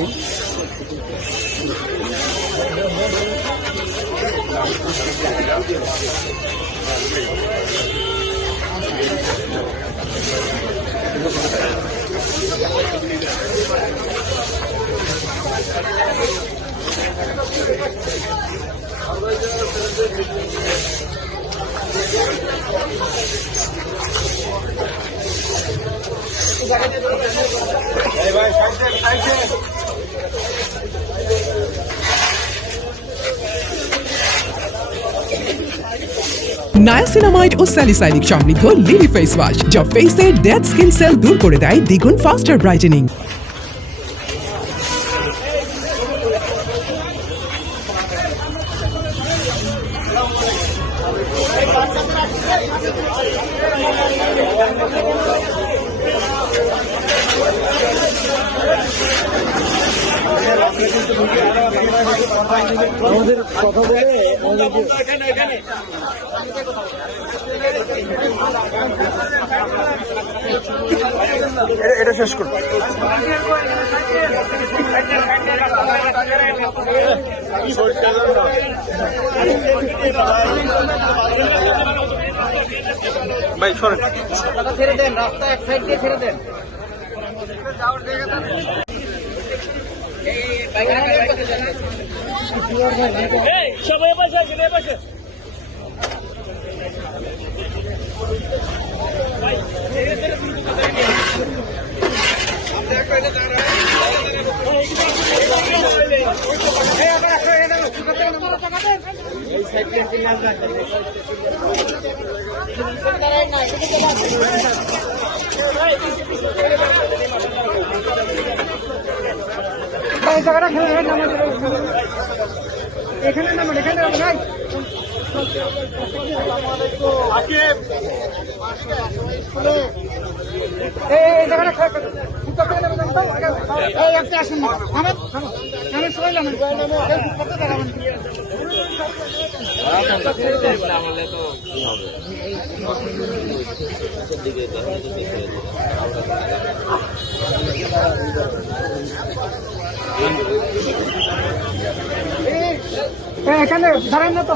দেখি। নায়াসিনামাইড ও স্যালিসাইলিক সমৃদ্ধ lily face wash যা ফেসের ডেড স্কিন সেল দূর করে দেয় দ্বিগুণ ফাস্টার ব্রাইটেনিং। আমাদের কথা বলে এটা শেষ করবো। ভাই সরেন, ছেড়ে দেন, রাস্তা এক সাইড দিয়ে ছেড়ে দেন। সবাই পাশে পাশে এখানে নাম এখানে ভাই এখানে দাঁড়ান না তো।